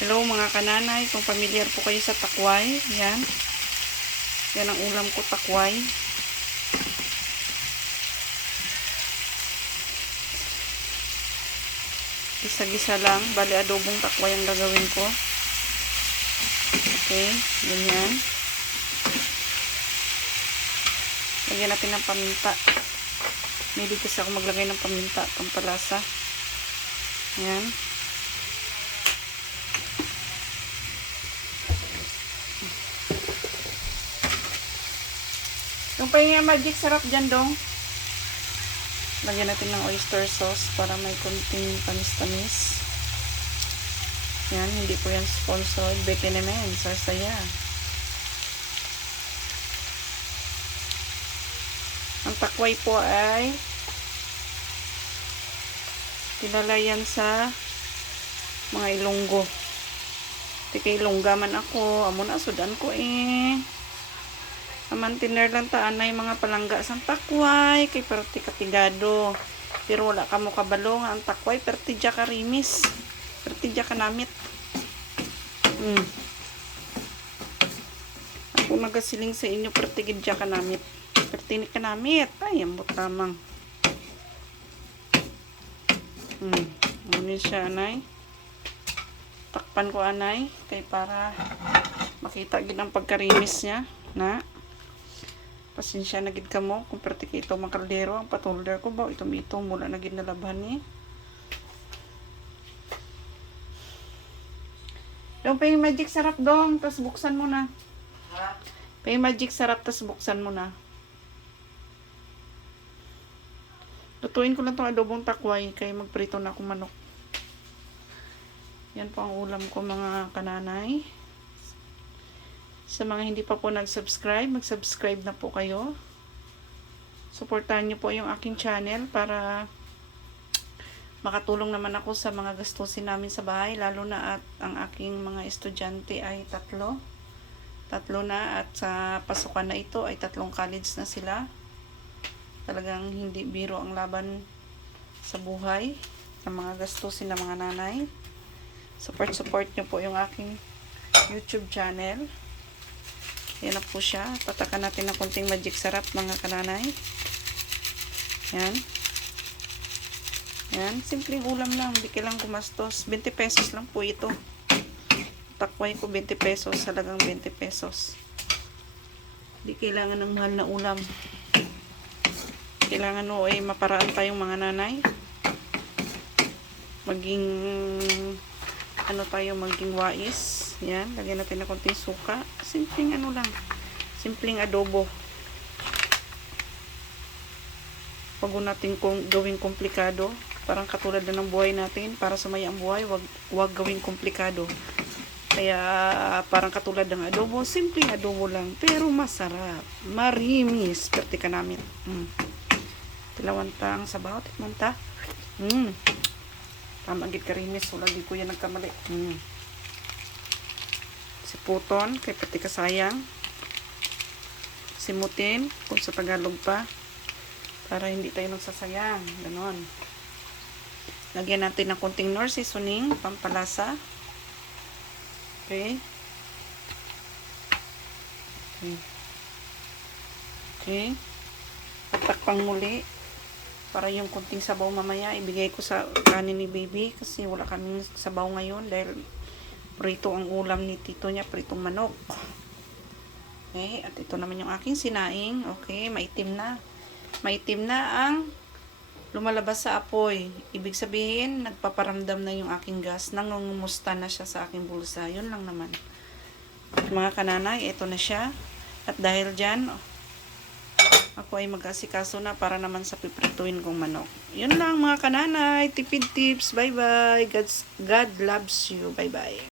Hello mga kananay, kung familiar po kayo sa takway, yan. Yan ang ulam ko, takway. Gisa-gisa lang, bali adobong takway ang gagawin ko. Okay, ganyan. Lagyan natin ng paminta. Hindi kasi ako maglagay ng paminta, pampalasa. Yan. Yung pahinga magic sarap dyan dong. Lagyan natin ng oyster sauce para may konting panis-tamis. Yan, hindi po yan sponsored. Beke naman, sarsaya. Ang takway po ay tinalayan sa mga Ilonggo. Tika Ilongga man ako. Amo na sudan ko eh. Amantiner lang taanay mga palangga sa takway kay perti katigado. Pero wala ka mo kabalo nga ang takway perti dya ka rimis. Perti dya ka namit. Ako nagasiling sa inyo perti dya ka namit. Perti ni ka namit. Ay, ambot tamang. Muna siya anay. Takpan ko anay kay para makita gid ang pagkarimis niya na. Pasensya na gid kamo kung perti kay ito makaldero ang patolder ko ba itong mula na gid nalabhan ni. Dong pay magic sarap dong, tas buksan mo na. Ha? Pay magic sarap tas buksan mo na. Lutuin ko lang tong adobong takway kay magprito na akong manok. Yan po ang ulam ko mga kananay. Sa mga hindi pa po nag-subscribe, mag-subscribe na po kayo. Suportahan niyo po yung aking channel para makatulong naman ako sa mga gastusin namin sa bahay, lalo na at ang aking mga estudyante ay tatlo na at sa pasukan na ito ay 3 college na sila. Talagang hindi biro ang laban sa buhay ng mga gastusin ng mga nanay. Support niyo po yung aking YouTube channel. Yan na po siya. Patakan natin ng konting magic sarap mga kananay. Yan. Yan. Simpleng ulam lang. Hindi kailangang gumastos. 20 pesos lang po ito. Takway ko 20 pesos. Salagang 20 pesos. Hindi kailangan ng mahal na ulam. Kailangan o ay maparaan tayong mga nanay. Maging maging wais. Yan, lagyan natin na konting suka. Simpleng lang. Simpleng adobo. Wag natin gawing komplikado. Parang katulad na ng buhay natin. Para sumaya ang buhay, wag gawing komplikado. Kaya parang katulad ng adobo. Simpleng adobo lang. Pero masarap. Marimis. Perti ka namin. Tilawantang sabaw. Tikmanta. Tama gid karimis. Wala di ko yan nagkamali. Siputon, kay pati kasayang. Simutin, kung sa Tagalog pa. Para hindi tayo nagsasayang. Ganon. Lagyan natin ng konting nor seasoning, pampalasa. Okay. Okay. Patakpang muli. Para yung konting sabaw mamaya, ibigay ko sa kanin ni baby. Kasi wala kaming sabaw ngayon dahil prito ang ulam ni tito niya, pritong manok. Okay, at ito naman yung aking sinaing. Okay, maitim na. Maitim na ang lumalabas sa apoy. Ibig sabihin, nagpaparamdam na yung aking gas. Nangungumusta na siya sa aking bulsa. Yun lang naman. At mga kananay, ito na siya. At dahil dyan, ako ay mag-asikaso na para naman sa piprituin kong manok. Yun lang mga kananay. Tipid tips. Bye-bye. God loves you. Bye-bye.